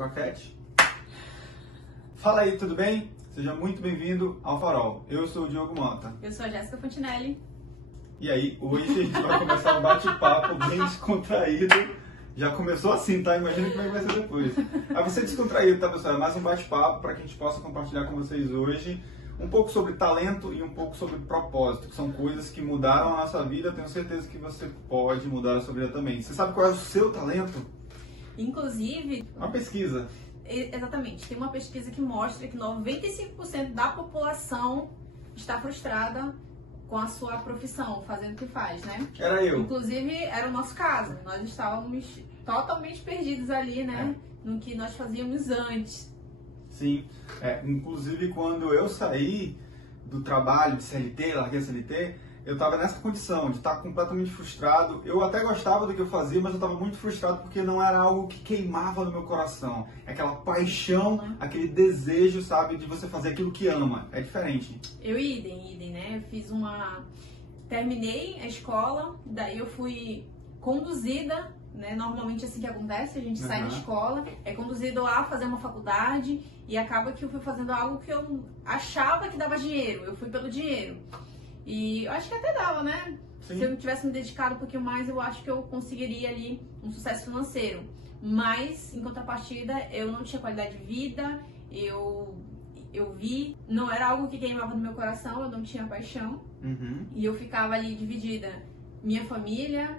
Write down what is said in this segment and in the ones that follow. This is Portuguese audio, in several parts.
Croquete. Fala aí, tudo bem? Seja muito bem-vindo ao Farol. Eu sou o Diogo Mota. Eu sou a Jéssica Fontinelli. E aí, hoje a gente vai começar um bate-papo bem descontraído. Já começou assim, tá? Imagina como é que vai ser depois. Vai ser descontraído, tá, pessoal? É mais um bate-papo para que a gente possa compartilhar com vocês hoje um pouco sobre talento e um pouco sobre propósito, que são coisas que mudaram a nossa vida. Eu tenho certeza que você pode mudar a sua vida também. Você sabe qual é o seu talento? Inclusive... Uma pesquisa. Exatamente. Tem uma pesquisa que mostra que 95% da população está frustrada com a sua profissão, fazendo o que faz, né? Era eu. Inclusive, era o nosso caso. Nós estávamos totalmente perdidos ali, né? No que nós fazíamos antes. Sim. Inclusive, quando eu saí do trabalho de CLT, larguei a CLT, eu estava nessa condição de estar completamente frustrado. Eu até gostava do que eu fazia, mas eu estava muito frustrado porque não era algo que queimava no meu coração. Aquela paixão, aquele desejo, sabe, de você fazer aquilo que ama. É diferente. Eu idem, né? Eu fiz uma... Terminei a escola, daí eu fui conduzida, né? Normalmente é assim que acontece, a gente sai da escola, é conduzido a fazer uma faculdade e acaba que eu fui fazendo algo que eu achava que dava dinheiro. Eu fui pelo dinheiro. E eu acho que até dava, né? Sim. Se eu tivesse me dedicado um pouquinho mais, eu acho que eu conseguiria ali um sucesso financeiro. Mas, em contrapartida, eu não tinha qualidade de vida, eu vi, não era algo que queimava no meu coração, eu não tinha paixão. E eu ficava ali dividida, minha família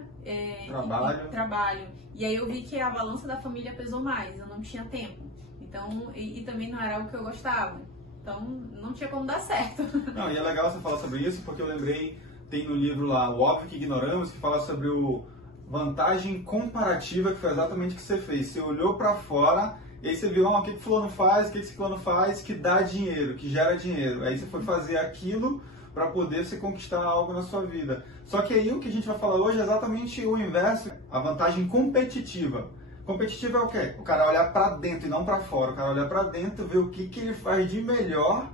trabalho. E trabalho. E aí eu vi que a balança da família pesou mais, eu não tinha tempo. Então, e também não era algo que eu gostava. Então, não tinha como dar certo. Não, e é legal você falar sobre isso, porque eu lembrei, tem no livro lá, O Óbvio que Ignoramos, que fala sobre o vantagem comparativa, que foi exatamente o que você fez. Você olhou pra fora, e aí você viu, o que fulano faz, o que esse fulano faz, que dá dinheiro, que gera dinheiro. Aí você foi fazer aquilo para poder você conquistar algo na sua vida. Só que aí o que a gente vai falar hoje é exatamente o inverso, a vantagem competitiva. Competitivo é o quê? O cara olhar pra dentro e não pra fora. O cara olhar pra dentro, ver o que ele faz de melhor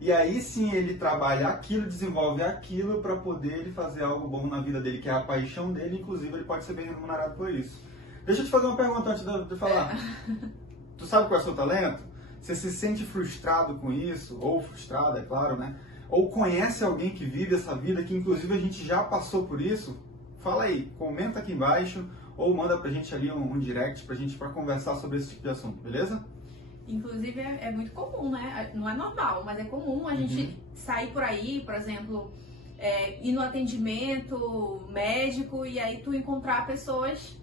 e aí sim ele trabalha aquilo, desenvolve aquilo para poder ele fazer algo bom na vida dele, que é a paixão dele. Inclusive ele pode ser bem remunerado por isso. Deixa eu te fazer uma pergunta antes de falar. Tu sabe qual é o seu talento? Você se sente frustrado com isso? Ou frustrada, é claro, né? Ou conhece alguém que vive essa vida, que inclusive a gente já passou por isso? Fala aí, comenta aqui embaixo. Ou manda pra gente ali um direct pra gente conversar sobre esse tipo de assunto, beleza? Inclusive é muito comum, né? Não é normal, mas é comum a gente sair por aí, por exemplo, ir no atendimento médico e aí tu encontrar pessoas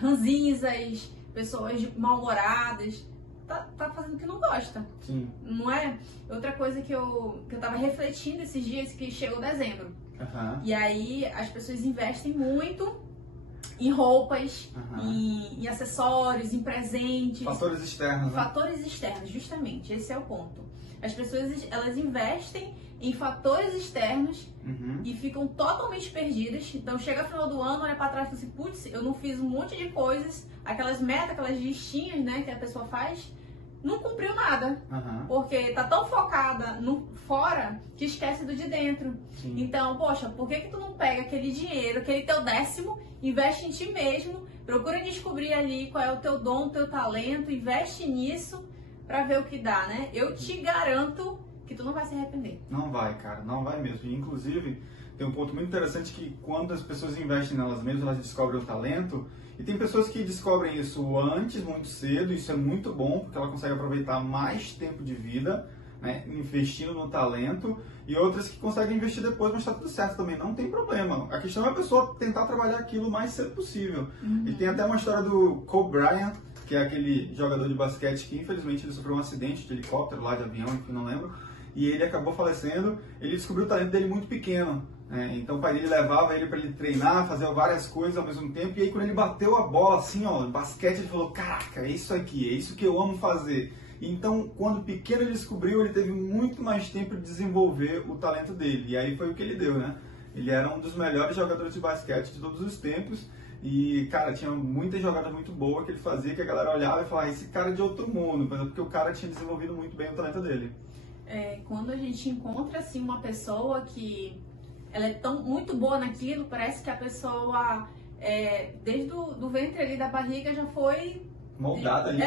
ranzinzas, pessoas mal-humoradas, tá fazendo o que não gosta. Sim. Não é? Outra coisa que eu tava refletindo esses dias, que chegou dezembro. E aí as pessoas investem muito em roupas, em acessórios, em presentes. Fatores externos, né? Fatores externos, justamente, esse é o ponto. As pessoas, elas investem em fatores externos e ficam totalmente perdidas. Então chega no final do ano, olha pra trás e fala assim, putz, eu não fiz um monte de coisas, aquelas metas, aquelas listinhas, né, que a pessoa faz, não cumpriu nada. Porque tá tão focada no fora que esquece do de dentro. Sim. Então, poxa, por que tu não pega aquele dinheiro, aquele teu décimo, investe em ti mesmo, procura descobrir ali qual é o teu dom, o teu talento, investe nisso pra ver o que dá, né? Eu te garanto que tu não vai se arrepender. Não vai, cara, não vai mesmo. E, inclusive, tem um ponto muito interessante que quando as pessoas investem nelas mesmas, elas descobrem o talento. E tem pessoas que descobrem isso antes, muito cedo, isso é muito bom, porque ela consegue aproveitar mais tempo de vida, né, investindo no talento, e outras que conseguem investir depois, mas está tudo certo também, não tem problema. A questão é a pessoa tentar trabalhar aquilo o mais cedo possível. E tem até uma história do Kobe Bryant, que é aquele jogador de basquete que infelizmente ele sofreu um acidente de helicóptero, lá de avião, enfim, não lembro, e ele acabou falecendo. Ele descobriu o talento dele muito pequeno. Então o pai dele levava ele para ele treinar, fazer várias coisas ao mesmo tempo, e aí quando ele bateu a bola assim, ó, no basquete, ele falou, caraca, é isso aqui, é isso que eu amo fazer. Então, quando pequeno ele descobriu, ele teve muito mais tempo de desenvolver o talento dele, e aí foi o que ele deu, né? Ele era um dos melhores jogadores de basquete de todos os tempos, e, cara, tinha muita jogada muito boa que ele fazia, que a galera olhava e falava, esse cara é de outro mundo, porque o cara tinha desenvolvido muito bem o talento dele. Quando a gente encontra, assim, uma pessoa que ela é muito boa naquilo, parece que a pessoa, desde o ventre ali da barriga, já foi moldada ali.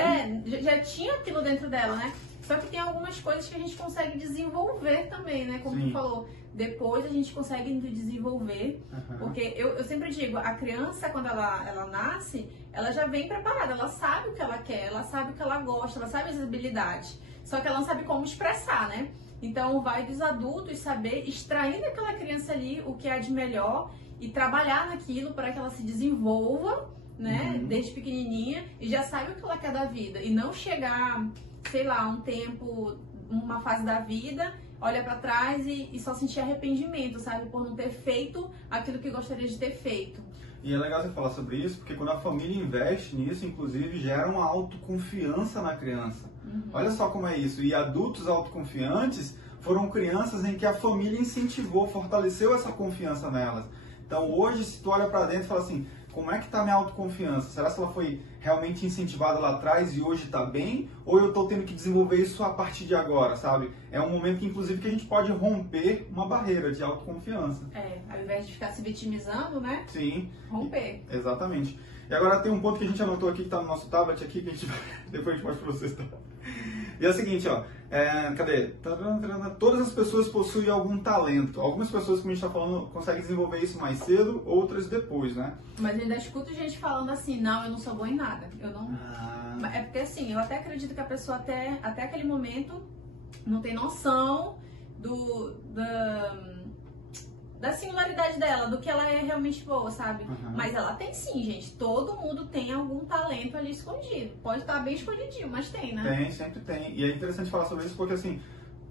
Já tinha aquilo dentro dela, né? Só que tem algumas coisas que a gente consegue desenvolver também, né? Como tu falou, depois a gente consegue desenvolver. Porque eu sempre digo, a criança, quando ela nasce, ela já vem preparada, ela sabe o que ela quer, ela sabe o que ela gosta, ela sabe as habilidades. Só que ela não sabe como expressar, né? Então vai dos adultos saber extrair daquela criança ali o que há de melhor e trabalhar naquilo para que ela se desenvolva, né? Desde pequenininha e já saiba o que ela quer da vida. E não chegar, sei lá, um tempo, uma fase da vida, olha pra trás e só sentir arrependimento, sabe? Por não ter feito aquilo que gostaria de ter feito. E é legal você falar sobre isso, porque quando a família investe nisso, inclusive, gera uma autoconfiança na criança. Olha só como é isso. E adultos autoconfiantes foram crianças em que a família incentivou, fortaleceu essa confiança nelas. Então hoje, se tu olha pra dentro e fala assim, como é que está a minha autoconfiança? Será que ela foi realmente incentivada lá atrás e hoje está bem? Ou eu estou tendo que desenvolver isso a partir de agora, sabe? É um momento que, inclusive, que a gente pode romper uma barreira de autoconfiança. Ao invés de ficar se vitimizando, né? Sim. Romper. Exatamente. E agora tem um ponto que a gente anotou aqui, que está no nosso tablet aqui, que a gente depois a gente mostra para vocês, tá? E é o seguinte, ó, cadê? Todas as pessoas possuem algum talento. Algumas pessoas, como a gente está falando, conseguem desenvolver isso mais cedo, outras depois, né? Mas eu ainda escuto gente falando assim, não, eu não sou boa em nada. Eu não... É porque assim, eu até acredito que a pessoa até aquele momento não tem noção da singularidade dela, do que ela é realmente boa, sabe? Mas ela tem sim, gente. Todo mundo tem algum talento ali escondido. Pode estar bem escondidinho, mas tem, né? Tem, sempre tem. E é interessante falar sobre isso porque, assim,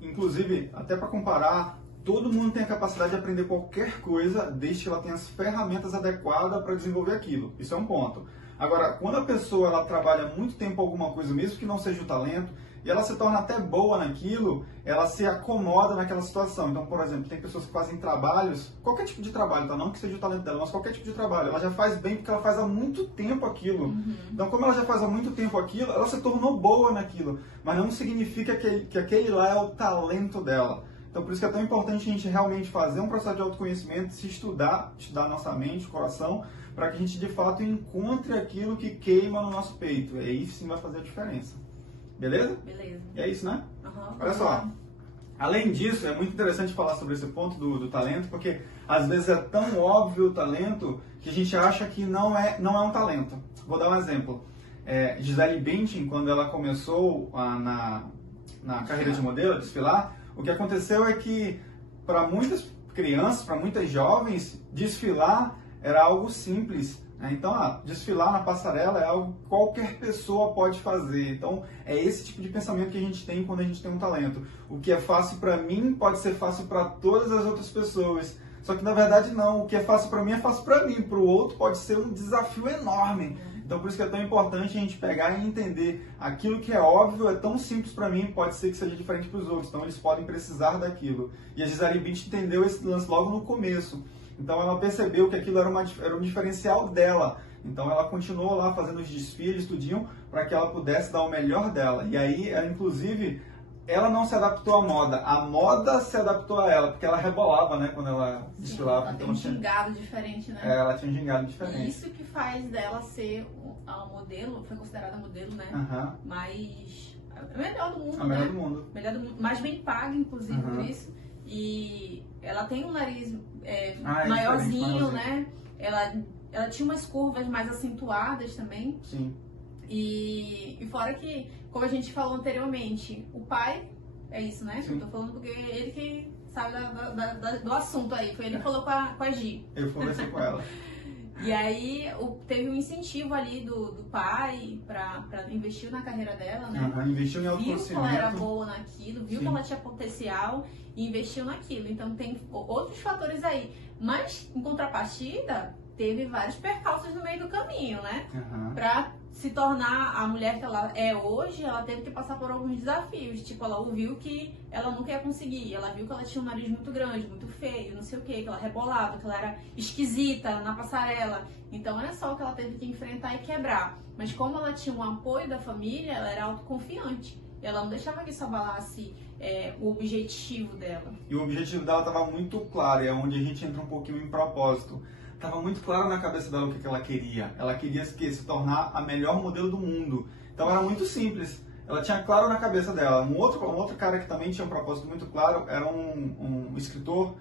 inclusive, até para comparar, todo mundo tem a capacidade de aprender qualquer coisa desde que ela tenha as ferramentas adequadas para desenvolver aquilo. Isso é um ponto. Agora, quando a pessoa ela trabalha muito tempo alguma coisa, mesmo que não seja o talento, e ela se torna até boa naquilo, ela se acomoda naquela situação. Então, por exemplo, tem pessoas que fazem trabalhos, qualquer tipo de trabalho, tá? Não que seja o talento dela, mas qualquer tipo de trabalho. Ela já faz bem porque ela faz há muito tempo aquilo. Então, como ela já faz há muito tempo aquilo, ela se tornou boa naquilo. Mas não significa que aquele lá é o talento dela. Então, por isso que é tão importante a gente realmente fazer um processo de autoconhecimento, se estudar nossa mente, o coração, para que a gente, de fato, encontre aquilo que queima no nosso peito. E aí sim vai fazer a diferença. Beleza? Beleza. E é isso, né? Olha só. Além disso, é muito interessante falar sobre esse ponto do talento, porque às vezes é tão óbvio o talento que a gente acha que não é um talento. Vou dar um exemplo. Gisele Bündchen, quando ela começou na carreira de modelo, a desfilar, o que aconteceu é que para muitas crianças, para muitas jovens, desfilar era algo simples. Então, desfilar na passarela é algo que qualquer pessoa pode fazer. Então, é esse tipo de pensamento que a gente tem quando a gente tem um talento. O que é fácil para mim pode ser fácil para todas as outras pessoas. Só que, na verdade, não. O que é fácil para mim é fácil para mim. Para o outro pode ser um desafio enorme. Então, por isso que é tão importante a gente pegar e entender aquilo que é óbvio, é tão simples para mim, pode ser que seja diferente para os outros. Então, eles podem precisar daquilo. E a Gisele Bündchen entendeu esse lance logo no começo. Então ela percebeu que aquilo era um diferencial dela. Então ela continuou lá fazendo os desfiles, tudinho, para que ela pudesse dar o melhor dela. E aí, inclusive, ela não se adaptou à moda. A moda se adaptou a ela, porque ela rebolava, né, quando ela desfilava. Ela tem um gingado diferente, né? Ela tinha um gingado diferente. E isso que faz dela ser a modelo, foi considerada modelo, né? Mas a melhor do mundo, a melhor do mundo. Melhor do mundo. Mais bem paga, inclusive, por isso. E ela tem um nariz maiorzinho, né? Ela tinha umas curvas mais acentuadas também. Sim. E fora que, como a gente falou anteriormente, o pai, é isso, né? Sim. Eu tô falando porque ele que sabe do assunto aí. Foi ele que falou com a Gi. Eu conversei com ela. E aí teve um incentivo ali do pai pra investir na carreira dela, né? Investiu em autoconhecimento. Viu que ela era boa naquilo, viu que ela tinha potencial e investiu naquilo. Então tem outros fatores aí. Mas, em contrapartida, teve vários percalços no meio do caminho, né? Pra se tornar a mulher que ela é hoje, ela teve que passar por alguns desafios. Tipo, ela ouviu que ela nunca ia conseguir. Ela viu que ela tinha um nariz muito grande, muito feio, não sei o que ela rebolava, que ela era esquisita na passarela. Então, é só o que ela teve que enfrentar e quebrar. Mas como ela tinha um apoio da família, ela era autoconfiante. Ela não deixava que isso abalasse o objetivo dela. E o objetivo dela estava muito claro, é onde a gente entra um pouquinho em propósito. estava muito claro na cabeça dela o que ela queria. Ela queria se tornar a melhor modelo do mundo. Então era muito simples. Ela tinha claro na cabeça dela. Um outro cara que também tinha um propósito muito claro era um escritor,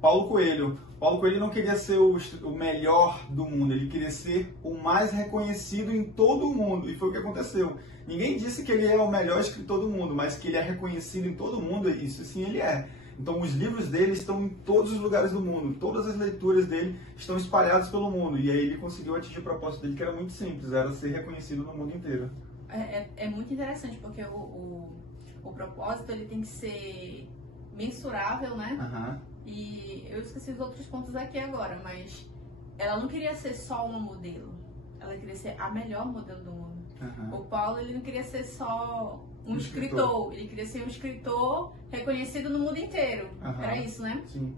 Paulo Coelho. Paulo Coelho não queria ser o melhor do mundo, ele queria ser o mais reconhecido em todo o mundo. E foi o que aconteceu. Ninguém disse que ele é o melhor escritor do mundo, mas que ele é reconhecido em todo o mundo, isso sim ele é. Então os livros dele estão em todos os lugares do mundo, todas as leituras dele estão espalhadas pelo mundo. E aí ele conseguiu atingir o propósito dele, que era muito simples, era ser reconhecido no mundo inteiro. É muito interessante, porque o propósito ele tem que ser mensurável, né? Uhum. E eu esqueci os outros pontos aqui agora, mas ela não queria ser só uma modelo, ela queria ser a melhor modelo do mundo. Uhum. O Paulo, ele não queria ser só um escritor, ele queria ser um escritor reconhecido no mundo inteiro. Uhum. Era isso, né? Sim.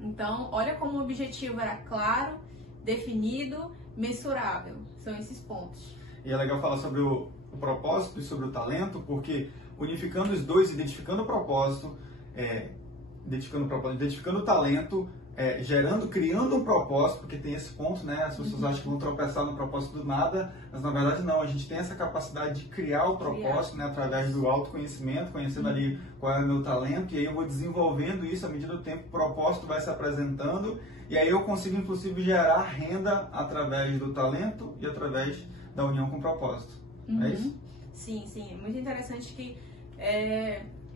Então, olha como o objetivo era claro, definido, mensurável. São esses pontos. E é legal falar sobre o propósito e sobre o talento, porque unificando os dois, identificando o propósito, identificando o talento, criando um propósito, porque tem esse ponto, né? As pessoas acham que vão tropeçar no propósito do nada, mas na verdade não, a gente tem essa capacidade de criar o propósito, né? Através do autoconhecimento, conhecendo ali qual é o meu talento, e aí eu vou desenvolvendo isso à medida do tempo, o propósito vai se apresentando, e aí eu consigo inclusive gerar renda através do talento e através da união com o propósito. É isso? Sim, sim. É muito interessante que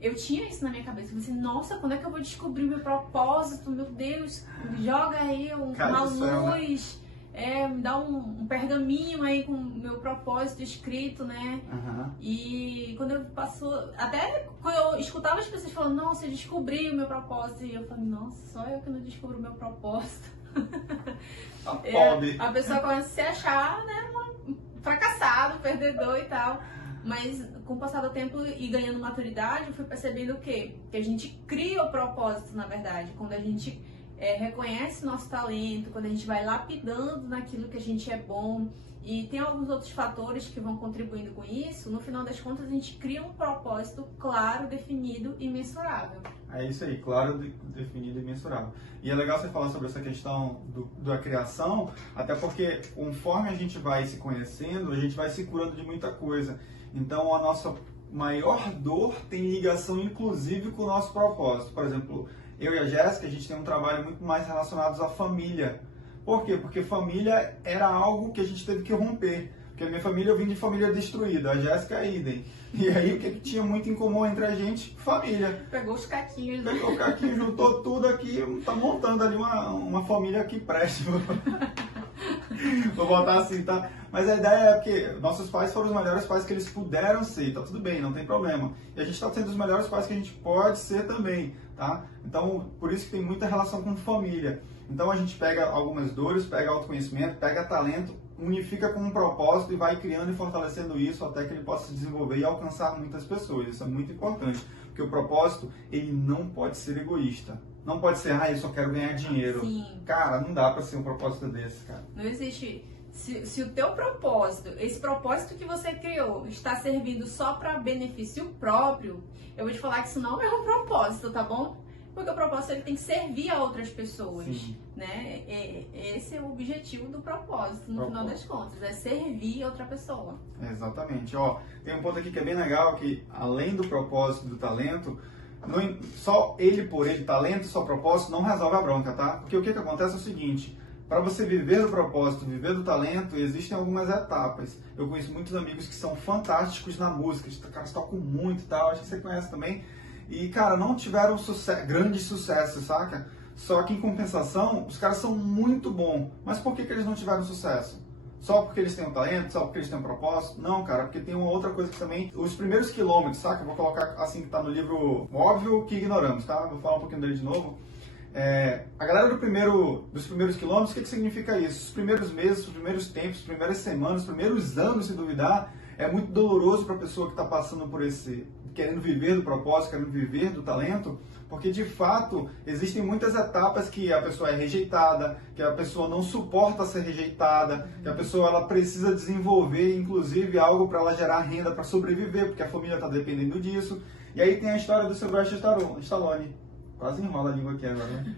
eu tinha isso na minha cabeça. Eu pensei, nossa, quando é que eu vou descobrir o meu propósito? Meu Deus, joga aí uma luz, me dá um pergaminho aí com o meu propósito escrito, né? Uhum. E quando eu até quando eu escutava as pessoas falando, nossa, eu descobri o meu propósito, e eu falei, nossa, só eu que não descubro o meu propósito. A pessoa começa a se achar, né, fracassado, perdedor e tal. Mas com o passar do tempo e ganhando maturidade, eu fui percebendo o quê? Que a gente cria o propósito, na verdade. Quando a gente reconhece nosso talento, quando a gente vai lapidando naquilo que a gente é bom. E tem alguns outros fatores que vão contribuindo com isso. No final das contas, a gente cria um propósito claro, definido e mensurável. É isso aí, claro, definido e mensurável. E é legal você falar sobre essa questão da criação, até porque conforme a gente vai se conhecendo, a gente vai se curando de muita coisa. Então a nossa maior dor tem ligação inclusive com o nosso propósito. Por exemplo, eu e a Jéssica, a gente tem um trabalho muito mais relacionado à família. Por quê? Porque família era algo que a gente teve que romper. Porque a minha família, eu vim de família destruída, a Jéssica é idem. E aí o que tinha muito em comum entre a gente? Família. Pegou os caquinhos. Pegou o caquinho, juntou tudo aqui, tá montando ali uma família que preste. Vou botar assim, tá? Mas a ideia é que nossos pais foram os melhores pais que eles puderam ser, tá tudo bem, não tem problema. E a gente tá sendo os melhores pais que a gente pode ser também, tá? Então, por isso que tem muita relação com família. Então a gente pega algumas dores, pega autoconhecimento, pega talento, unifica com um propósito e vai criando e fortalecendo isso até que ele possa se desenvolver e alcançar muitas pessoas. Isso é muito importante, porque o propósito, ele não pode ser egoísta. Não pode ser, eu só quero ganhar dinheiro. Sim. Cara, não dá pra ser um propósito desse, cara. Não existe. Se o teu propósito, esse propósito que você criou, está servindo só para benefício próprio, eu vou te falar que isso não é um propósito, tá bom? Porque o propósito ele tem que servir a outras pessoas, né? Esse é o objetivo do propósito, no final das contas, é servir a outra pessoa. Exatamente. Ó, tem um ponto aqui que é bem legal, que além do propósito do talento, só ele por ele, talento, só propósito, não resolve a bronca, tá? Porque o que acontece é o seguinte, para você viver do propósito, viver do talento, existem algumas etapas. Eu conheço muitos amigos que são fantásticos na música, os caras tocam muito e tal, acho que você conhece também. E, cara, não tiveram grande sucesso, saca? Só que, em compensação, os caras são muito bons. Mas por que eles não tiveram sucesso? Só porque eles têm um talento? Só porque eles têm um propósito? Não, cara, porque tem uma outra coisa que também... Os primeiros quilômetros, saca? Eu vou colocar assim que tá no livro Óbvio que Ignoramos, tá? Vou falar um pouquinho dele de novo. A galera dos primeiros quilômetros, o que significa isso? Os primeiros meses, os primeiros tempos, as primeiras semanas, os primeiros anos, se duvidar, é muito doloroso para a pessoa que está passando por querendo viver do propósito, querendo viver do talento, porque de fato existem muitas etapas que a pessoa é rejeitada, que a pessoa não suporta ser rejeitada, que a pessoa ela precisa desenvolver inclusive algo para ela gerar renda para sobreviver, porque a família está dependendo disso. E aí tem a história do Sylvester Stallone. Quase enrola a língua aqui agora, né?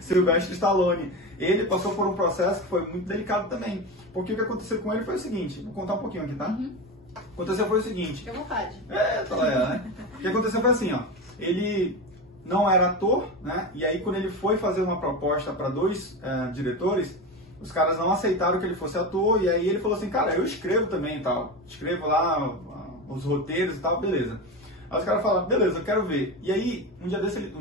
Sylvester Stallone. Ele passou por um processo que foi muito delicado também. Porque o que aconteceu com ele foi o seguinte, vou contar um pouquinho aqui, tá? Uhum. O que aconteceu foi o seguinte. Fique à vontade. Né? O que aconteceu foi assim, ó. Ele não era ator, né? E aí quando ele foi fazer uma proposta para dois diretores, os caras não aceitaram que ele fosse ator, e aí ele falou assim, cara, eu escrevo também e tal. Escrevo lá os roteiros e tal, beleza. Aí os caras falaram, beleza, eu quero ver. E aí, um dia desse, Ele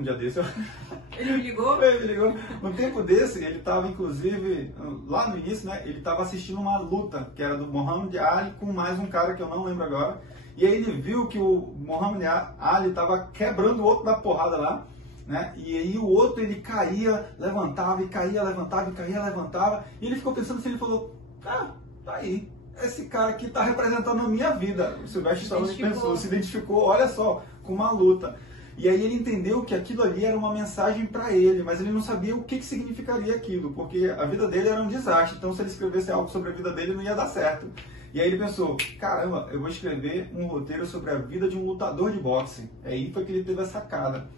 me ligou? Ele me ligou. Um tempo desse, ele estava, inclusive, lá no início, né, ele estava assistindo uma luta, que era do Muhammad Ali com mais um cara que eu não lembro agora. E aí ele viu que o Muhammad Ali estava quebrando o outro da porrada lá, né? E aí o outro, ele caía, levantava, e caía, levantava, e caía, levantava. E ele ficou pensando assim, ele falou, tá aí. Esse cara aqui está representando a minha vida. O Sylvester Stallone pensou, se identificou, olha só, com uma luta. E aí ele entendeu que aquilo ali era uma mensagem para ele, mas ele não sabia o que significaria aquilo, porque a vida dele era um desastre. Então se ele escrevesse algo sobre a vida dele não ia dar certo. E aí ele pensou, caramba, eu vou escrever um roteiro sobre a vida de um lutador de boxe. Aí foi que ele teve a sacada.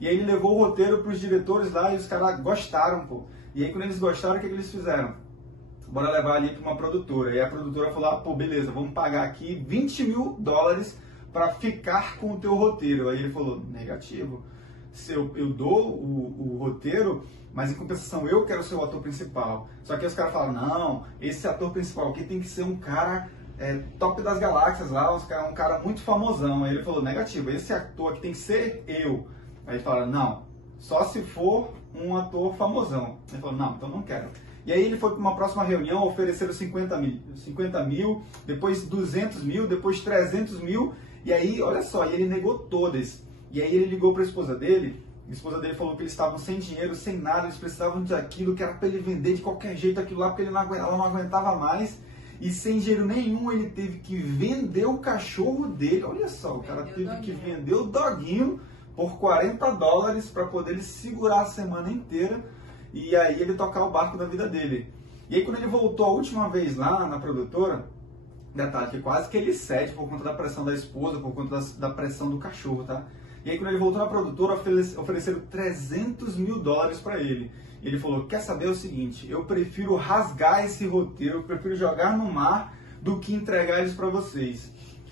E aí ele levou o roteiro para os diretores lá e os caras gostaram, pô. E aí quando eles gostaram, o que eles fizeram? Bora levar ali para uma produtora. E a produtora falou, pô, beleza, vamos pagar aqui $20 mil para ficar com o teu roteiro. Aí ele falou, negativo. Se eu dou o roteiro, mas em compensação eu quero ser o ator principal. Só que os caras falaram, não, esse ator principal aqui tem que ser um cara top das galáxias lá, um cara muito famosão. Aí ele falou, negativo, esse ator aqui tem que ser eu. Aí ele falou, não, só se for um ator famosão. Ele falou, não, então não quero. E aí ele foi para uma próxima reunião, ofereceram 50 mil, depois 200 mil, depois 300 mil, e aí, olha só, ele negou todas. E aí ele ligou para a esposa dele, a esposa dele falou que eles estavam sem dinheiro, sem nada, eles precisavam daquilo, que era para ele vender de qualquer jeito aquilo lá, porque ela não aguentava mais. E sem dinheiro nenhum, ele teve que vender o cachorro dele, olha só, o cara teve que vender o doguinho por $40 para poder ele segurar a semana inteira. E aí ele tocar o barco da vida dele. E aí quando ele voltou a última vez lá na produtora, detalhe que quase que ele cede por conta da pressão da esposa, por conta da pressão do cachorro, tá? E aí quando ele voltou na produtora, ofereceram $300 mil para ele. E ele falou, quer saber o seguinte, eu prefiro rasgar esse roteiro, eu prefiro jogar no mar do que entregar eles para vocês.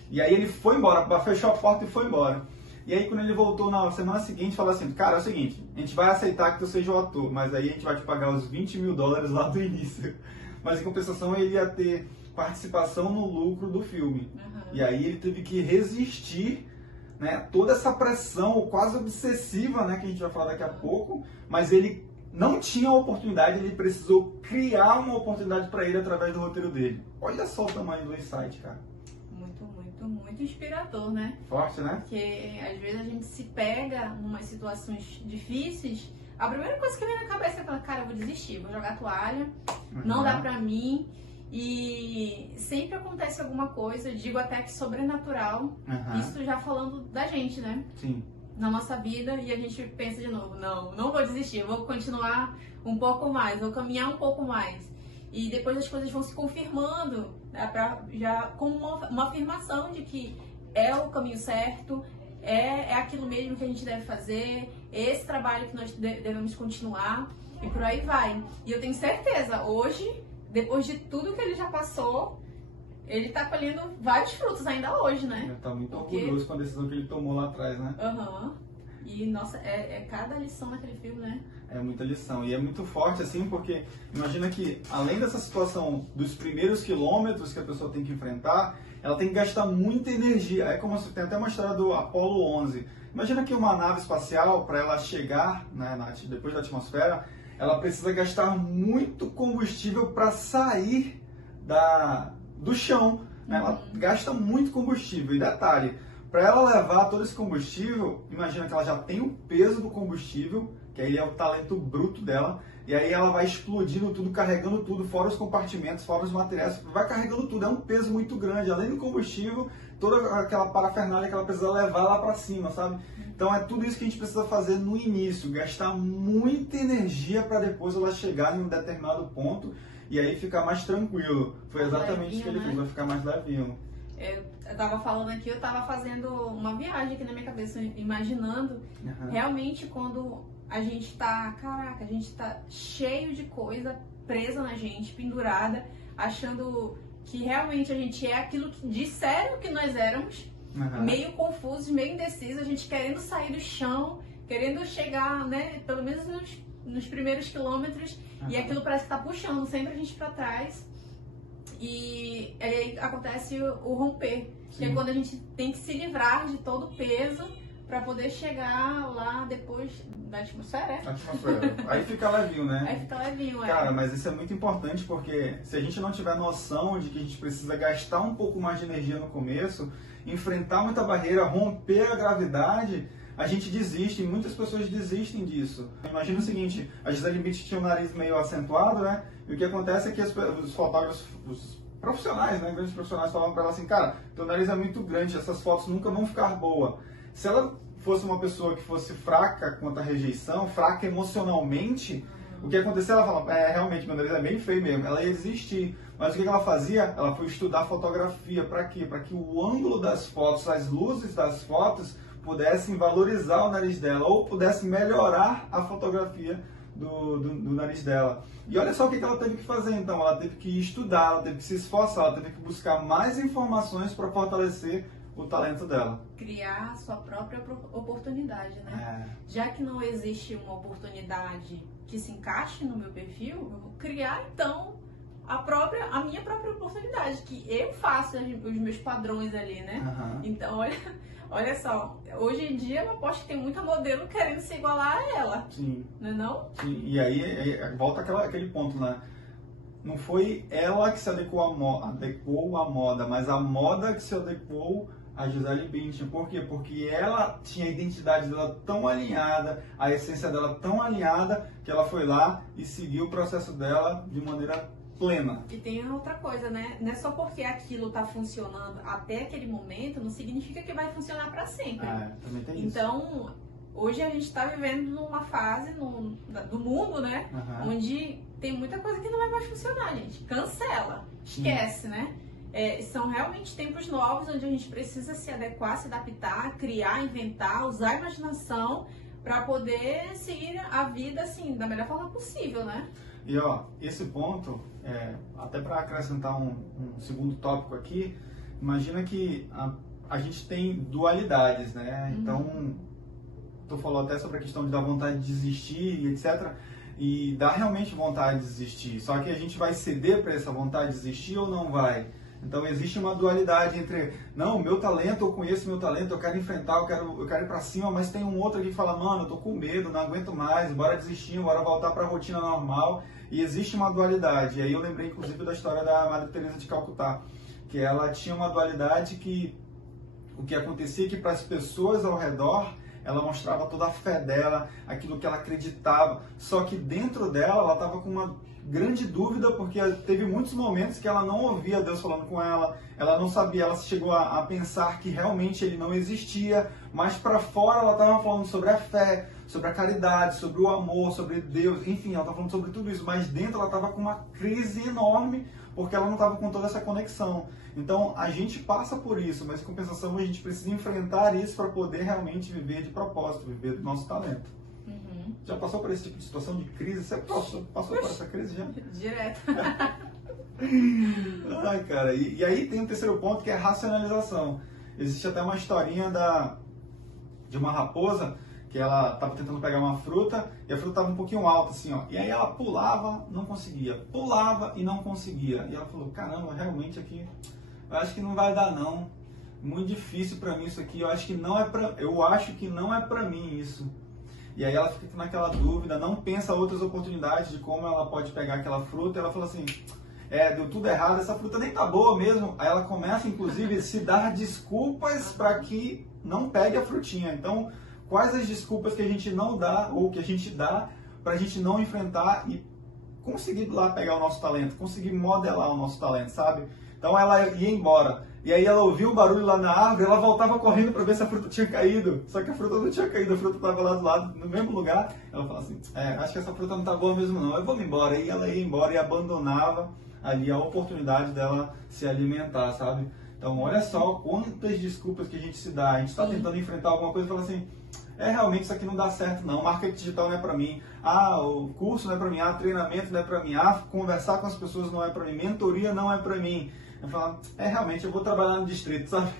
E aí ele foi embora, fechou a porta e foi embora. E aí quando ele voltou na semana seguinte, falou assim, cara, é o seguinte, a gente vai aceitar que tu seja o ator, mas aí a gente vai te pagar os $20 mil lá do início. Mas em compensação ele ia ter participação no lucro do filme. Uhum. E aí ele teve que resistir, né, toda essa pressão quase obsessiva, né, que a gente vai falar daqui a pouco, mas ele não tinha a oportunidade, ele precisou criar uma oportunidade para ele através do roteiro dele. Olha só o tamanho do insight, cara. Muito inspirador, né? Forte, né? Porque às vezes a gente se pega em umas situações difíceis, a primeira coisa que vem na cabeça é falar, cara, eu vou desistir, vou jogar a toalha, não dá pra mim. E sempre acontece alguma coisa, eu digo até que sobrenatural, isso já falando da gente, né? Sim. Na nossa vida, e a gente pensa de novo, não vou desistir, eu vou continuar um pouco mais, vou caminhar um pouco mais. E depois as coisas vão se confirmando, né, já como uma afirmação de que é o caminho certo, é aquilo mesmo que a gente deve fazer, esse trabalho que nós devemos continuar, e por aí vai. E eu tenho certeza, hoje, depois de tudo que ele já passou, ele tá colhendo vários frutos ainda hoje, né? Ele tá muito orgulhoso com a decisão que ele tomou lá atrás, né? E, nossa, é cada lição naquele filme, né? É muita lição. E é muito forte, assim, porque imagina que, além dessa situação dos primeiros quilômetros que a pessoa tem que enfrentar, ela tem que gastar muita energia. É como se tem até uma história do Apollo 11. Imagina que uma nave espacial, para ela chegar, né, depois da atmosfera, ela precisa gastar muito combustível para sair do chão. Né? Ela gasta muito combustível. E detalhe, para ela levar todo esse combustível, imagina que ela já tem o peso do combustível, que aí é o talento bruto dela, e aí ela vai explodindo tudo, carregando tudo, fora os compartimentos, fora os materiais, vai carregando tudo, é um peso muito grande, além do combustível, toda aquela parafernália que ela precisa levar lá para cima, sabe? Então é tudo isso que a gente precisa fazer no início, gastar muita energia para depois ela chegar em um determinado ponto e aí ficar mais tranquilo. Foi exatamente isso que ele fez, vai ficar mais levinho. Eu tava falando aqui, eu tava fazendo uma viagem aqui na minha cabeça, imaginando realmente quando a gente tá cheio de coisa presa na gente, pendurada, achando que realmente a gente é aquilo que disseram que nós éramos, meio confusos, meio indecisos, a gente querendo sair do chão, querendo chegar, né, pelo menos nos primeiros quilômetros, e aquilo parece que tá puxando sempre a gente para trás. E aí acontece o romper, que é quando a gente tem que se livrar de todo o peso para poder chegar lá depois da atmosfera. Aí fica levinho, né? Aí fica levinho, Cara, mas isso é muito importante, porque se a gente não tiver noção de que a gente precisa gastar um pouco mais de energia no começo, enfrentar muita barreira, romper a gravidade, a gente desiste, e muitas pessoas desistem disso. Imagina o seguinte, a Gisele Bündchen tinha o nariz meio acentuado, né? E o que acontece é que os fotógrafos, os profissionais, né, grandes profissionais, falavam para ela assim, cara, teu nariz é muito grande, essas fotos nunca vão ficar boas. Se ela fosse uma pessoa que fosse fraca quanto à rejeição, fraca emocionalmente, o que aconteceu? Ela falava, realmente, meu nariz é bem feio mesmo. Ela ia desistir. Mas o que ela fazia? Ela foi estudar fotografia. Para quê? Para que o ângulo das fotos, as luzes das fotos, pudessem valorizar o nariz dela ou pudessem melhorar a fotografia do nariz dela. E olha só o que ela teve que fazer então. Ela teve que estudar, ela teve que se esforçar, ela teve que buscar mais informações para fortalecer o talento dela. Criar a sua própria oportunidade, né? Já que não existe uma oportunidade que se encaixe no meu perfil, eu vou criar então a minha própria oportunidade, que eu faço os meus padrões ali, né? Então, olha só, hoje em dia eu aposto que tem muita modelo querendo se igualar a ela. Sim. Não é não? Sim. E aí volta aquele ponto, né? Não foi ela que se adequou à moda, mas a moda que se adequou a Gisele Bündchen. Por quê? Porque ela tinha a identidade dela tão alinhada, a essência dela tão alinhada, que ela foi lá e seguiu o processo dela de maneira plena. E tem outra coisa, né? Não é só porque aquilo tá funcionando até aquele momento, não significa que vai funcionar para sempre. Também tem isso. Então, hoje a gente está vivendo numa fase do mundo, né? Onde tem muita coisa que não vai mais funcionar, gente. Cancela, esquece, né? São realmente tempos novos onde a gente precisa se adequar, se adaptar, criar, inventar, usar a imaginação para poder seguir a vida assim da melhor forma possível, né? E ó, esse ponto, até para acrescentar um segundo tópico aqui, imagina que a gente tem dualidades, né? Então, tu falou até sobre a questão de dar vontade de desistir e etc. E dá realmente vontade de desistir, só que a gente vai ceder para essa vontade de desistir ou não vai? Então existe uma dualidade entre, não, meu talento, eu conheço meu talento, eu quero enfrentar, eu quero ir pra cima, mas tem um outro aqui que fala, mano, eu tô com medo, não aguento mais, bora desistir, bora voltar pra rotina normal. E existe uma dualidade. E aí eu lembrei inclusive da história da Madre Teresa de Calcutá, que ela tinha uma dualidade que o que acontecia é que para as pessoas ao redor, ela mostrava toda a fé dela, aquilo que ela acreditava, só que dentro dela, ela estava com uma grande dúvida, porque teve muitos momentos que ela não ouvia Deus falando com ela não sabia, ela chegou a pensar que realmente ele não existia, mas para fora ela estava falando sobre a fé, sobre a caridade, sobre o amor, sobre Deus, enfim, ela estava falando sobre tudo isso, mas dentro ela estava com uma crise enorme, porque ela não estava com toda essa conexão. Então a gente passa por isso, mas em compensação a gente precisa enfrentar isso para poder realmente viver de propósito, viver do nosso talento. Já passou por esse tipo de situação de crise? Você passou por essa crise já? Direto. Ai, cara, e aí tem um terceiro ponto que é a racionalização. Existe até uma historinha de uma raposa que ela estava tentando pegar uma fruta e a fruta estava um pouquinho alta assim, ó. E aí ela pulava, não conseguia, pulava e não conseguia. E ela falou, caramba, realmente aqui, eu acho que não vai dar não. Muito difícil para mim isso aqui. Eu acho que não é para mim isso. E aí ela fica naquela dúvida, não pensa outras oportunidades de como ela pode pegar aquela fruta. E ela fala assim, deu tudo errado, essa fruta nem tá boa mesmo. Aí ela começa, inclusive, a se dar desculpas para que não pegue a frutinha. Então, quais as desculpas que a gente não dá, ou que a gente dá, para a gente não enfrentar e conseguir lá pegar o nosso talento, conseguir modelar o nosso talento, sabe? Então ela ia embora. E aí ela ouvia um barulho lá na árvore, ela voltava correndo para ver se a fruta tinha caído. Só que a fruta não tinha caído, a fruta estava lá do lado, no mesmo lugar. Ela falava assim, acho que essa fruta não tá boa mesmo não, eu vou me embora. E ela ia embora e abandonava ali a oportunidade dela se alimentar, sabe? Então, olha só quantas desculpas que a gente se dá. A gente está tentando enfrentar alguma coisa e fala assim, realmente isso aqui não dá certo não, marketing digital não é para mim, o curso não é para mim, treinamento não é para mim, conversar com as pessoas não é para mim, mentoria não é para mim. Eu falo, realmente eu vou trabalhar no distrito, sabe?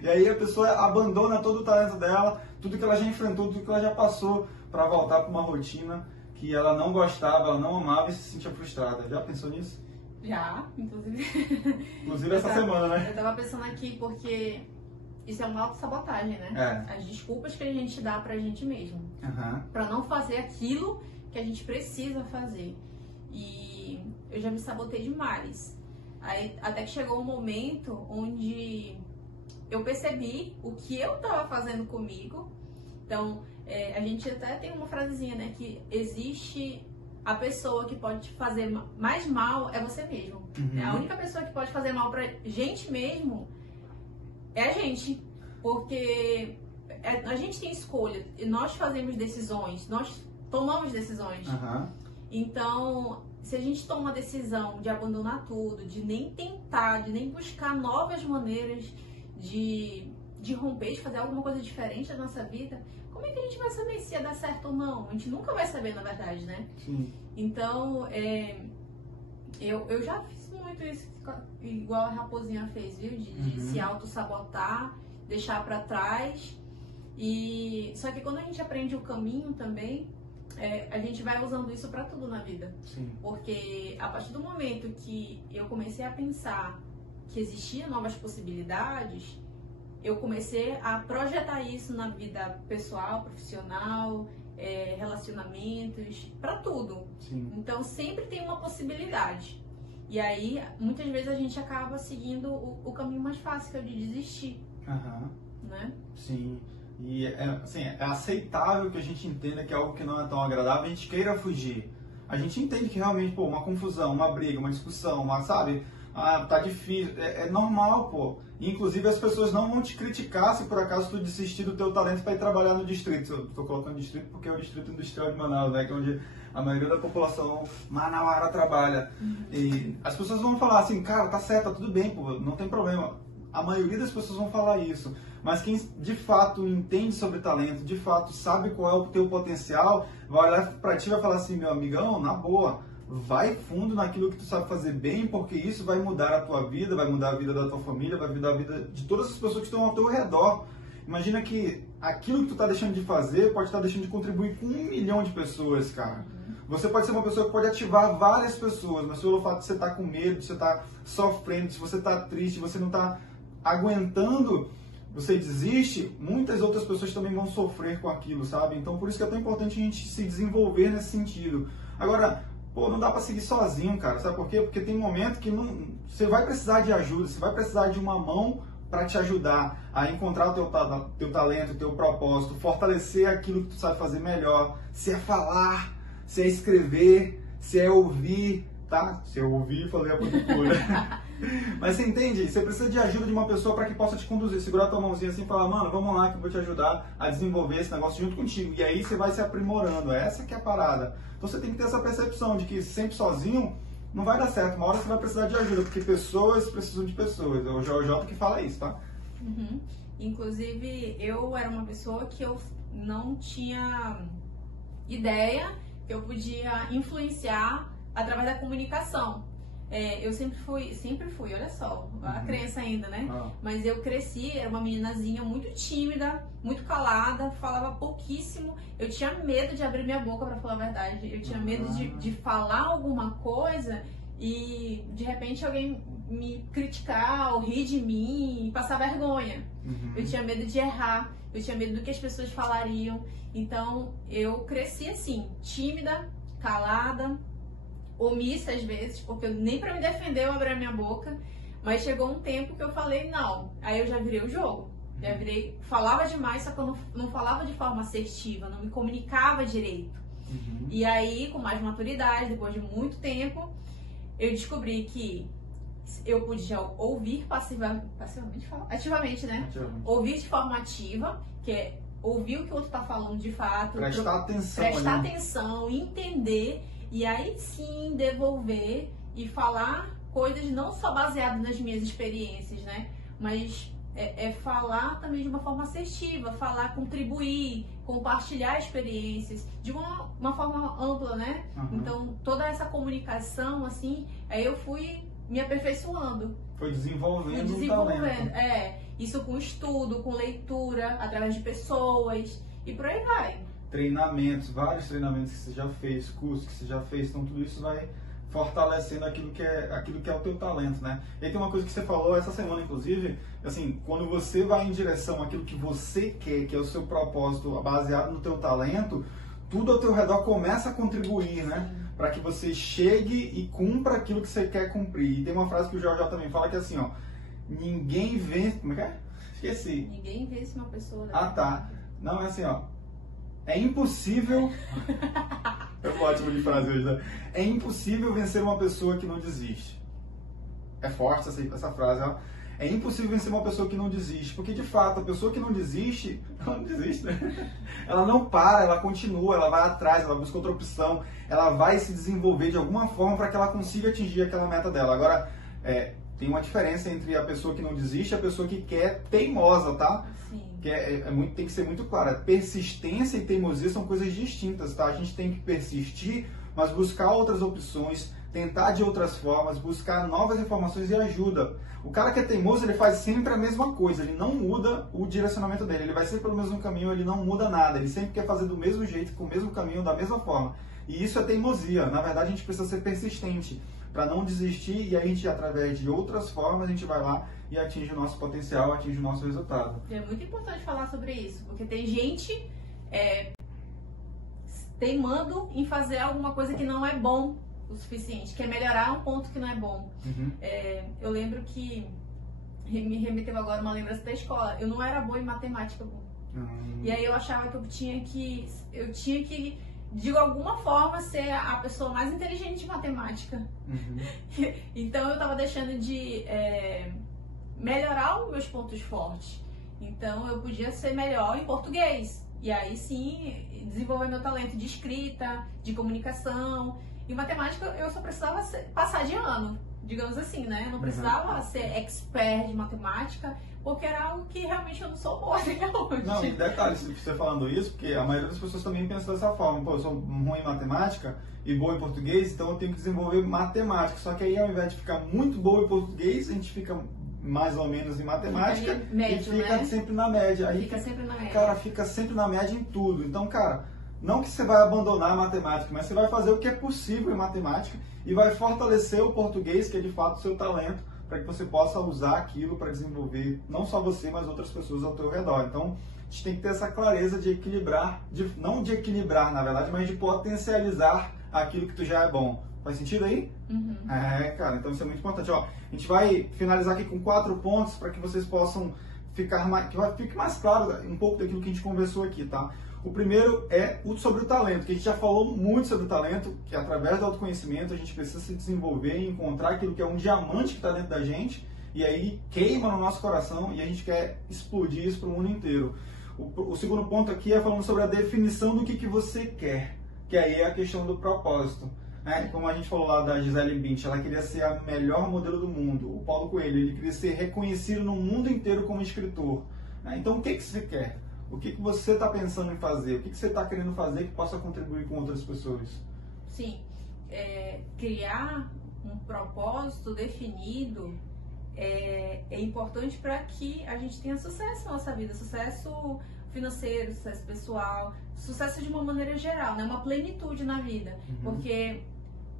E aí a pessoa abandona todo o talento dela, tudo que ela já enfrentou, tudo que ela já passou, para voltar para uma rotina que ela não gostava, ela não amava e se sentia frustrada. Já pensou nisso? Já, inclusive. Inclusive essa semana, né? Eu tava pensando aqui porque isso é uma autossabotagem, né? As desculpas que a gente dá pra gente mesmo. Pra não fazer aquilo que a gente precisa fazer. E eu já me sabotei demais. Aí, até que chegou um momento onde eu percebi o que eu tava fazendo comigo. Então, a gente até tem uma frasezinha, né? Que existe... A pessoa que pode te fazer mais mal é você mesmo. A única pessoa que pode fazer mal pra gente mesmo é a gente. Porque a gente tem escolha, nós fazemos decisões, nós tomamos decisões. Então, se a gente toma a decisão de abandonar tudo, de nem tentar, de nem buscar novas maneiras de romper, de fazer alguma coisa diferente da nossa vida, como é que a gente vai saber se ia dar certo ou não? A gente nunca vai saber, na verdade, né? Sim. Então, eu já fiz muito isso, igual a Raposinha fez, viu? De se auto-sabotar, deixar pra trás. Só que quando a gente aprende o caminho também, a gente vai usando isso pra tudo na vida. Sim. Porque a partir do momento que eu comecei a pensar que existiam novas possibilidades, eu comecei a projetar isso na vida pessoal, profissional, relacionamentos, pra tudo. Sim. Então sempre tem uma possibilidade. E aí, muitas vezes a gente acaba seguindo o caminho mais fácil, que é o de desistir. Né? Sim. E assim, é aceitável que a gente entenda que é algo que não é tão agradável, a gente queira fugir. A gente entende que realmente, uma confusão, uma briga, uma discussão, sabe? Tá difícil. É normal, pô. Inclusive as pessoas não vão te criticar se por acaso tu desistir do teu talento para ir trabalhar no distrito. Eu tô colocando distrito porque é o Distrito Industrial de Manaus, né? Que é onde a maioria da população manauara trabalha. E as pessoas vão falar assim, cara, tá certo, tá tudo bem, pô, não tem problema. A maioria das pessoas vão falar isso. Mas quem de fato entende sobre talento, de fato sabe qual é o teu potencial, vai olhar pra ti e vai falar assim, meu amigão, na boa, vai fundo naquilo que tu sabe fazer bem, porque isso vai mudar a tua vida, vai mudar a vida da tua família, vai mudar a vida de todas as pessoas que estão ao teu redor. Imagina que aquilo que tu tá deixando de fazer pode estar deixando de contribuir com 1 milhão de pessoas, cara. Você pode ser uma pessoa que pode ativar várias pessoas, mas pelo fato de você estar com medo, de você estar sofrendo, de você estar triste, de você não estar aguentando, você desiste, muitas outras pessoas também vão sofrer com aquilo, sabe? Então por isso que é tão importante a gente se desenvolver nesse sentido. Agora, não dá pra seguir sozinho, cara. Sabe por quê? Porque tem momento que você vai precisar de ajuda, você vai precisar de uma mão para te ajudar a encontrar o teu talento, o teu propósito, fortalecer aquilo que tu sabe fazer melhor. Se é falar, se é escrever, se é ouvir, tá? Se eu ouvir, falei a partitura. Mas você entende? Você precisa de ajuda de uma pessoa para que possa te conduzir. Segurar a tua mãozinha assim e falar, mano, vamos lá que eu vou te ajudar a desenvolver esse negócio junto contigo. E aí você vai se aprimorando. Essa que é a parada. Então você tem que ter essa percepção de que sempre sozinho não vai dar certo. Uma hora você vai precisar de ajuda, porque pessoas precisam de pessoas. É o Jota que fala isso, tá? Inclusive, eu era uma pessoa que eu não tinha ideia que eu podia influenciar através da comunicação. Eu sempre fui, olha só, a criança ainda, né? Mas eu cresci, era uma meninazinha muito tímida, muito calada, falava pouquíssimo. Eu tinha medo de abrir minha boca, pra falar a verdade. Eu tinha medo de falar alguma coisa e de repente alguém me criticar ou rir de mim e passar vergonha. Eu tinha medo de errar, eu tinha medo do que as pessoas falariam. Então eu cresci assim, tímida, calada, omissa às vezes, porque nem pra me defender eu abri a minha boca, mas chegou um tempo que eu falei não, aí eu já virei o jogo, falava demais, só que eu não falava de forma assertiva, não me comunicava direito. E aí, com mais maturidade, depois de muito tempo, eu descobri que eu podia ouvir ativamente, né? Ouvir de forma ativa, que é ouvir o que o outro tá falando de fato, prestar atenção, entender. E aí sim devolver e falar coisas não só baseadas nas minhas experiências, né? mas é falar também de uma forma assertiva, falar, contribuir, compartilhar experiências de uma forma ampla, né? Então, toda essa comunicação, assim, aí eu fui me aperfeiçoando. Foi desenvolvendo um talento. Isso com estudo, com leitura, através de pessoas e por aí vai. Treinamentos, vários treinamentos que você já fez, cursos que você já fez, então tudo isso vai fortalecendo aquilo que é o teu talento, né? E aí tem uma coisa que você falou essa semana, inclusive, assim, quando você vai em direção àquilo que você quer, que é o seu propósito baseado no teu talento, tudo ao teu redor começa a contribuir, né? Para que você chegue e cumpra aquilo que você quer cumprir. E tem uma frase que o Jorge também fala que é assim, ó, ninguém vence... Como é que é? Esqueci. Ninguém vence uma pessoa... tá. Não, é assim, ó. É impossível... É ótimo de frase hoje, né? É impossível vencer uma pessoa que não desiste. É forte essa frase, ó. É impossível vencer uma pessoa que não desiste, porque de fato a pessoa que não desiste, ela não desiste, né? Ela não para, ela continua, ela vai atrás, ela busca outra opção, ela vai se desenvolver de alguma forma para que ela consiga atingir aquela meta dela. Agora, tem uma diferença entre a pessoa que não desiste e a pessoa que quer teimosa, tá? Sim. Que tem que ser muito claro. Persistência e teimosia são coisas distintas, tá? A gente tem que persistir, mas buscar outras opções, tentar de outras formas, buscar novas informações e ajuda. O cara que é teimoso, ele faz sempre a mesma coisa, ele não muda o direcionamento dele, ele vai sempre pelo mesmo caminho, ele não muda nada, ele sempre quer fazer do mesmo jeito, com o mesmo caminho, da mesma forma. E isso é teimosia. Na verdade, a gente precisa ser persistente para não desistir, e aí a gente, através de outras formas, a gente vai lá e atinge o nosso potencial, atinge o nosso resultado. É muito importante falar sobre isso, porque tem gente teimando em fazer alguma coisa que não é bom o suficiente, quer melhorar um ponto que não é bom. Eu lembro que me remeteu agora uma lembrança da escola. Eu não era boa em matemática. E aí eu achava que eu tinha que de alguma forma ser a pessoa mais inteligente de matemática. Então eu estava deixando de melhorar os meus pontos fortes. Então eu podia ser melhor em português. E aí sim desenvolver meu talento de escrita, de comunicação. Em matemática eu só precisava passar de ano, digamos assim, né? Eu não precisava ser expert de matemática, porque era algo que realmente eu não sou boa até hoje. Não, e detalhe, você falando isso, porque a maioria das pessoas também pensa dessa forma. Pô, eu sou ruim em matemática e boa em português, então eu tenho que desenvolver matemática. Só que aí, ao invés de ficar muito boa em português, a gente fica mais ou menos em matemática médio, e fica, né? Sempre na média. Aí fica sempre na média. Cara, fica sempre na média em tudo. Então, cara, não que você vai abandonar a matemática, mas você vai fazer o que é possível em matemática e vai fortalecer o português, que é de fato o seu talento, para que você possa usar aquilo para desenvolver não só você, mas outras pessoas ao teu redor. Então, a gente tem que ter essa clareza de equilibrar, não de equilibrar, na verdade, mas de potencializar aquilo que tu já é bom. Faz sentido aí? Cara, então isso é muito importante. Ó, a gente vai finalizar aqui com 4 pontos para que vocês possam fique mais claro um pouco daquilo que a gente conversou aqui, tá? O primeiro é sobre o talento, que a gente já falou muito sobre o talento, que através do autoconhecimento a gente precisa se desenvolver e encontrar aquilo que é um diamante que está dentro da gente, e aí queima no nosso coração e a gente quer explodir isso para o mundo inteiro. O segundo ponto aqui é falando sobre a definição do que você quer, que aí é a questão do propósito. Como a gente falou lá da Gisele Bündchen, ela queria ser a melhor modelo do mundo. O Paulo Coelho, ele queria ser reconhecido no mundo inteiro como escritor. Então, o que você quer? O que você está pensando em fazer? O que você está querendo fazer que possa contribuir com outras pessoas? Sim, criar um propósito definido é importante para que a gente tenha sucesso na nossa vida, sucesso financeiro, sucesso pessoal, sucesso de uma maneira geral, né? Uma plenitude na vida, porque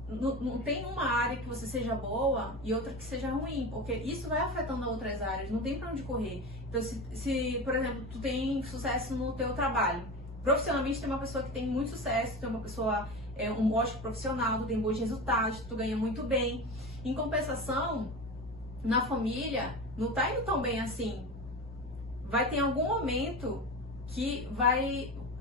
não tem uma área que você seja boa e outra que seja ruim, porque isso vai afetando outras áreas, não tem para onde correr. Então, se, por exemplo, tu tem sucesso no teu trabalho, profissionalmente tem uma pessoa que tem muito sucesso, tem uma pessoa, um ótimo profissional, tu tem bons resultados, tu ganha muito bem. Em compensação, na família, não tá indo tão bem assim. Vai ter algum momento que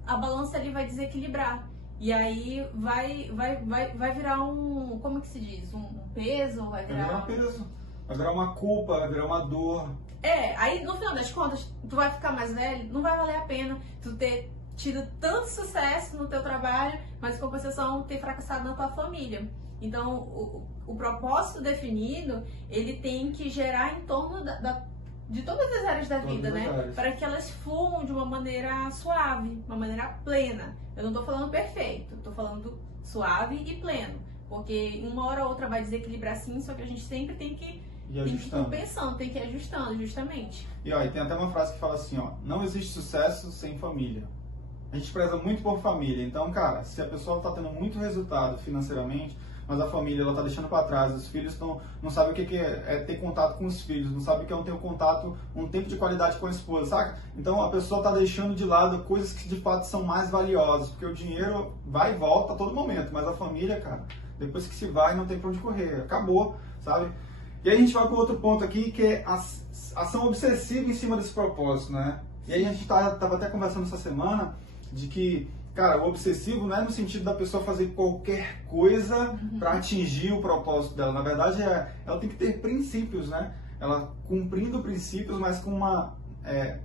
a balança ali vai desequilibrar. E aí vai virar um, como que se diz? Um peso? Vai virar um peso. Vai virar uma culpa, vai virar uma dor. Aí no final das contas, tu vai ficar mais velho, não vai valer a pena tu ter tido tanto sucesso no teu trabalho, mas em compensação ter fracassado na tua família. Então, o propósito definido, ele tem que gerar em torno de todas as áreas da vida, né? Para que elas fluam de uma maneira suave, uma maneira plena. Eu não tô falando perfeito, tô falando suave e pleno. Porque uma hora ou outra vai desequilibrar sim, só que a gente sempre tem que ir compensando, tem que ir ajustando, justamente. E tem até uma frase que fala assim, não existe sucesso sem família. A gente preza muito por família, então, cara, se a pessoa está tendo muito resultado financeiramente, mas a família ela tá deixando para trás, os filhos não sabem o que é ter contato com os filhos, não sabem o que é ter um tempo de qualidade com a esposa, saca? Então a pessoa tá deixando de lado coisas que de fato são mais valiosas, porque o dinheiro vai e volta a todo momento, mas a família, cara, depois que se vai, não tem pra onde correr, acabou, sabe? E aí a gente vai para outro ponto aqui, que é a ação obsessiva em cima desse propósito, né? E aí a gente tava até conversando essa semana de que, cara, o obsessivo não é no sentido da pessoa fazer qualquer coisa para atingir o propósito dela. Na verdade, ela tem que ter princípios, né? Ela cumprindo princípios, mas com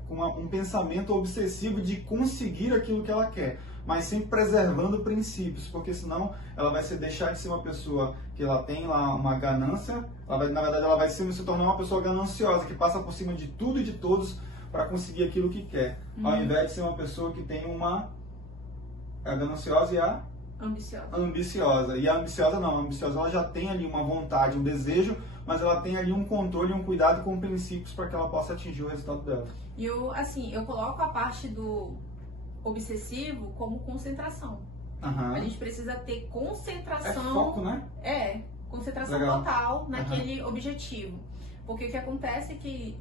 um pensamento obsessivo de conseguir aquilo que ela quer, mas sempre preservando princípios, porque senão ela vai deixar de ser uma pessoa que ela tem lá uma ganância, na verdade ela vai se tornar uma pessoa gananciosa, que passa por cima de tudo e de todos para conseguir aquilo que quer, ao invés de ser uma pessoa que tem a gananciosa e a ambiciosa. E a ambiciosa não, a ambiciosa ela já tem ali uma vontade, um desejo, mas ela tem ali um controle, um cuidado com princípios para que ela possa atingir o resultado dela. E eu coloco a parte do obsessivo como concentração. A gente precisa ter concentração. É foco, né? Concentração total naquele objetivo. Porque o que acontece é que,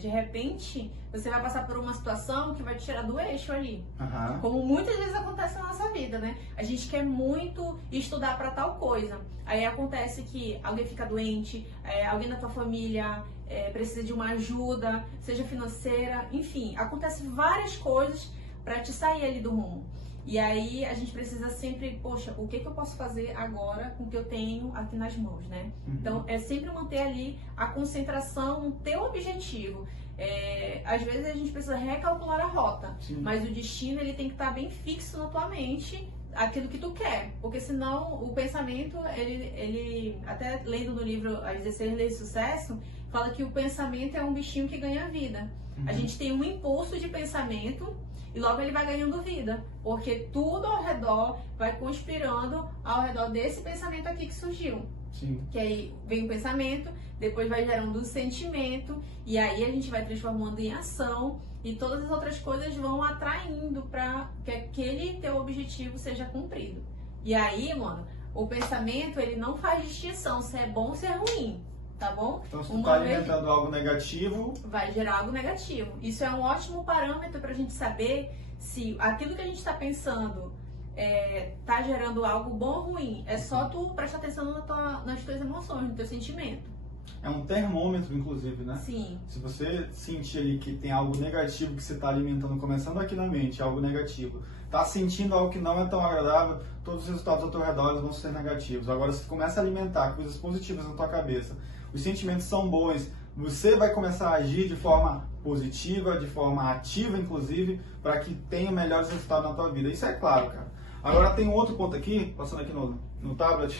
de repente, você vai passar por uma situação que vai te tirar do eixo ali. Como muitas vezes acontece na nossa vida, né? A gente quer muito estudar para tal coisa. Aí acontece que alguém fica doente, alguém da tua família precisa de uma ajuda, seja financeira, enfim. Acontece várias coisas para te sair ali do rumo. E aí a gente precisa sempre, poxa, o que eu posso fazer agora com o que eu tenho aqui nas mãos, né? Então é sempre manter ali a concentração no teu objetivo. Às vezes a gente precisa recalcular a rota, mas o destino ele tem que estar bem fixo na tua mente, aquilo que tu quer, porque senão o pensamento, ele até lendo no livro As 16 Leis de Sucesso, fala que o pensamento é um bichinho que ganha vida. A gente tem um impulso de pensamento e logo ele vai ganhando vida, porque tudo ao redor vai conspirando ao redor desse pensamento aqui que surgiu. Que aí vem o pensamento, depois vai gerando um sentimento, e aí a gente vai transformando em ação, e todas as outras coisas vão atraindo para que aquele teu objetivo seja cumprido. E aí, mano, o pensamento ele não faz distinção se é bom ou se é ruim. Tá bom? Então, se tu tá alimentando algo negativo, vai gerar algo negativo. Isso é um ótimo parâmetro pra gente saber se aquilo que a gente tá pensando tá gerando algo bom ou ruim. É só tu prestar atenção nas tuas emoções, no teu sentimento. É um termômetro, inclusive, né? Sim. Se você sentir ali que tem algo negativo que você tá alimentando, começando aqui na mente, algo negativo, tá sentindo algo que não é tão agradável, todos os resultados ao teu redor vão ser negativos. Agora, se começa a alimentar coisas positivas na tua cabeça, os sentimentos são bons, você vai começar a agir de forma positiva, de forma ativa, inclusive, para que tenha melhores resultados na tua vida. Isso é claro, cara. Agora tem um outro ponto aqui, passando aqui no tablet.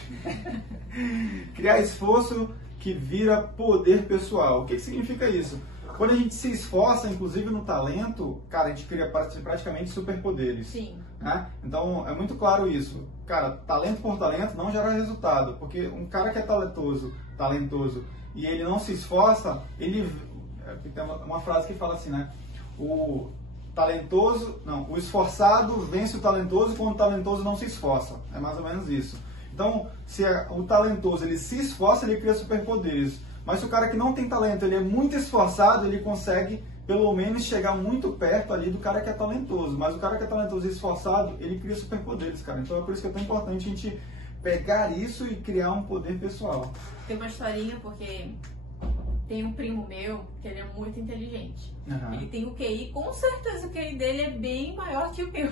Criar esforço que vira poder pessoal. O que significa isso? Quando a gente se esforça, inclusive no talento, cara, a gente cria praticamente superpoderes. Sim. Né? Então, é muito claro isso. Cara, talento por talento não gera resultado, porque um cara que é talentoso, e ele não se esforça, tem uma frase que fala assim, né? O esforçado vence o talentoso quando o talentoso não se esforça. É mais ou menos isso. Então, se o talentoso ele se esforça, ele cria superpoderes. Mas se o cara que não tem talento, ele é muito esforçado, ele consegue pelo menos chegar muito perto ali do cara que é talentoso. Mas o cara que é talentoso e esforçado, ele cria superpoderes, cara. Então é por isso que é tão importante a gente pegar isso e criar um poder pessoal. Tem uma historinha, porque tem um primo meu que ele é muito inteligente. Ele tem o QI, com certeza o QI dele é bem maior que o meu.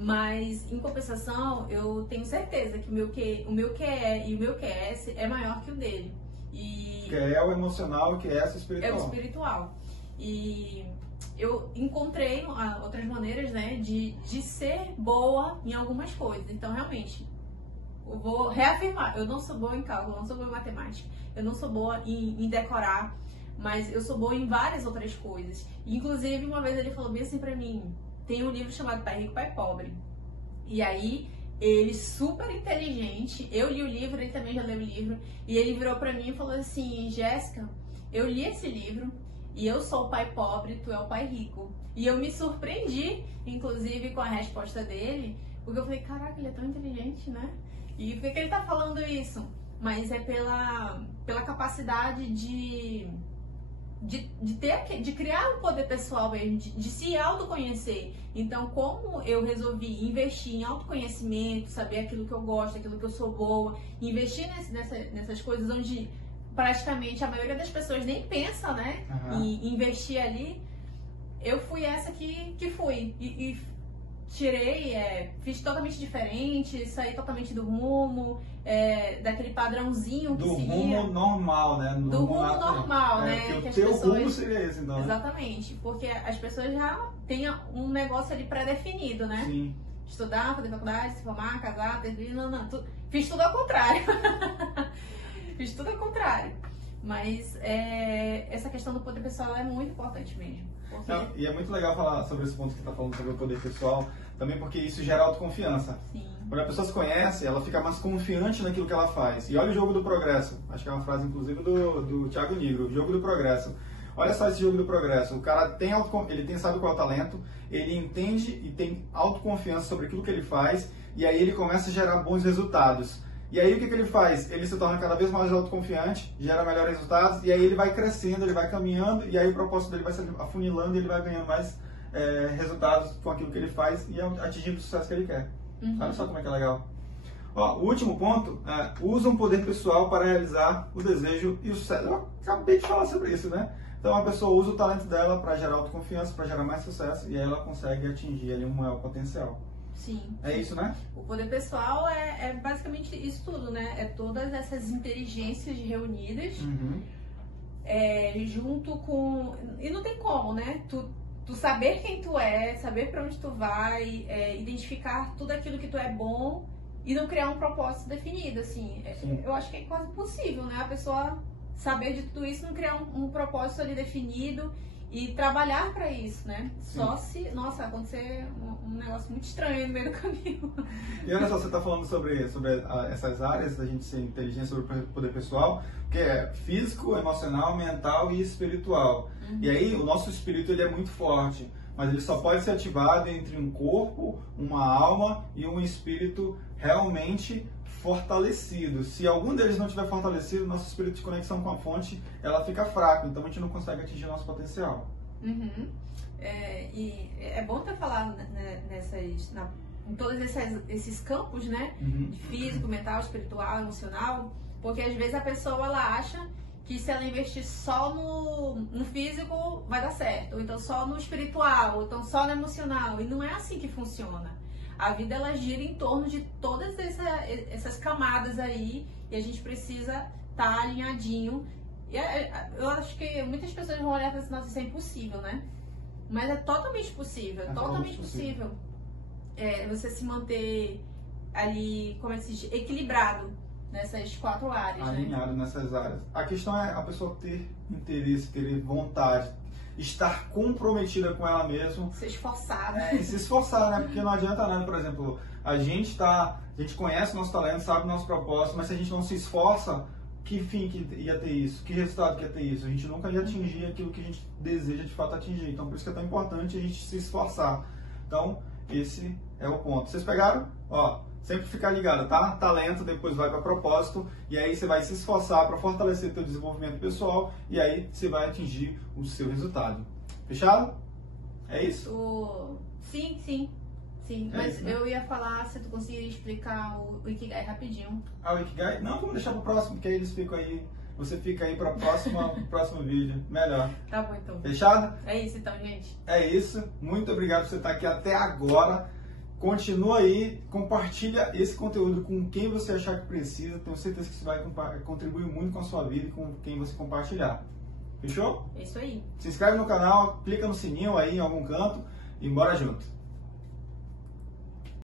Mas, em compensação, eu tenho certeza que o meu QE e o meu QS é maior que o dele. QE é o emocional e QS é o espiritual. É o espiritual. E eu encontrei outras maneiras, né, de ser boa em algumas coisas. Então, realmente, eu vou reafirmar, eu não sou boa em cálculo, eu não sou boa em matemática, eu não sou boa em decorar, mas eu sou boa em várias outras coisas. Inclusive, uma vez ele falou bem assim pra mim, tem um livro chamado Pai Rico, Pai Pobre. E aí, ele super inteligente, eu li o livro, ele também já leu o livro, e ele virou pra mim e falou assim, Jéssica, eu li esse livro e eu sou o pai pobre, tu é o pai rico. E eu me surpreendi, inclusive, com a resposta dele, porque eu falei, caraca, ele é tão inteligente, né? E por que ele tá falando isso? Mas é pela capacidade de criar um poder pessoal mesmo, de se autoconhecer. Então, como eu resolvi investir em autoconhecimento, saber aquilo que eu gosto, aquilo que eu sou boa, investir nessas coisas onde praticamente a maioria das pessoas nem pensa, né, em investir ali, eu fui essa que fui. E tirei, fiz totalmente diferente, saí totalmente do rumo, daquele padrãozinho que seguia. Do rumo normal, né? Do rumo normal, né? Que o teu rumo seria esse, então. Exatamente, porque as pessoas já têm um negócio ali pré-definido, né? Sim. Estudar, fazer faculdade, se formar, casar, ter filho, fiz tudo ao contrário. Fiz tudo ao contrário. Mas essa questão do poder pessoal é muito importante mesmo. Porque... Não, e é muito legal falar sobre esse ponto que você está falando sobre o poder pessoal, também porque isso gera autoconfiança. Sim. Quando a pessoa se conhece, ela fica mais confiante naquilo que ela faz. E olha o jogo do progresso. Acho que é uma frase, inclusive, do Thiago Nigro. O jogo do progresso. Olha só esse jogo do progresso. O cara sabe qual é o talento, ele entende e tem autoconfiança sobre aquilo que ele faz, e aí ele começa a gerar bons resultados. E aí o que ele faz? Ele se torna cada vez mais autoconfiante, gera melhores resultados, e aí ele vai crescendo, ele vai caminhando, e aí o propósito dele vai se afunilando e ele vai ganhando mais resultados com aquilo que ele faz e atingindo o sucesso que ele quer. Olha só como é que é legal. Ó, o último ponto usa um poder pessoal para realizar o desejo e o sucesso. Eu acabei de falar sobre isso, né? Então a pessoa usa o talento dela para gerar autoconfiança, para gerar mais sucesso, e aí ela consegue atingir ali um maior potencial. Sim. É isso, né? O poder pessoal é basicamente isso tudo, né? É todas essas inteligências reunidas, junto com... E não tem como, né? Tu saber quem tu é, saber pra onde tu vai, identificar tudo aquilo que tu é bom e não criar um propósito definido, assim. Eu acho que é quase impossível, né? A pessoa saber de tudo isso, não criar um propósito ali definido e trabalhar pra isso, né? Sim. Só se, nossa, acontecer um negócio muito estranho no meio do caminho. E olha só, você está falando sobre essas áreas da gente ser inteligente, sobre o poder pessoal, que é físico, emocional, mental e espiritual. E aí o nosso espírito ele é muito forte, mas ele só pode ser ativado entre um corpo, uma alma e um espírito realmente fortalecido. Se algum deles não estiver fortalecido, nosso espírito de conexão com a fonte, ela fica fraco, então a gente não consegue atingir o nosso potencial. E é bom ter falado em todos esses campos, né? De físico, mental, espiritual, emocional, porque às vezes a pessoa ela acha que se ela investir só no físico vai dar certo, ou então só no espiritual, ou então só no emocional, e não é assim que funciona. A vida ela gira em torno de todas essas camadas aí, e a gente precisa estar alinhadinho. E eu acho que muitas pessoas vão olhar e falar assim, nossa, isso é impossível, né? Mas é totalmente possível, totalmente possível. Você se manter ali, como é que se diz, equilibrado nessas 4 áreas, alinhado, né? Nessas áreas. A questão é a pessoa ter interesse, ter vontade, estar comprometida com ela mesma. Se esforçar, né? Se esforçar, né? Porque não adianta nada, por exemplo, a gente conhece o nosso talento, sabe o nosso propósito, mas se a gente não se esforça, que fim que ia ter isso? Que resultado que ia ter isso? A gente nunca ia atingir aquilo que a gente deseja de fato atingir. Então, por isso que é tão importante a gente se esforçar. Então, esse é o ponto. Vocês pegaram? Ó, sempre ficar ligado, tá? Talento, depois vai para propósito, e aí você vai se esforçar para fortalecer teu desenvolvimento pessoal, e aí você vai atingir o seu resultado. Fechado? É isso? Sim. Mas isso, né? Eu ia falar se tu conseguiria explicar o Ikigai rapidinho. O Ikigai? Não, vamos deixar pro próximo, porque aí eles ficam aí. Você fica aí para o próximo vídeo. Melhor. Tá bom, então. Fechado? É isso, então, gente. É isso. Muito obrigado por você estar aqui até agora. Continua aí, compartilha esse conteúdo com quem você achar que precisa. Tenho certeza que isso vai contribuir muito com a sua vida e com quem você compartilhar. Fechou? É isso aí. Se inscreve no canal, clica no sininho aí em algum canto e bora junto.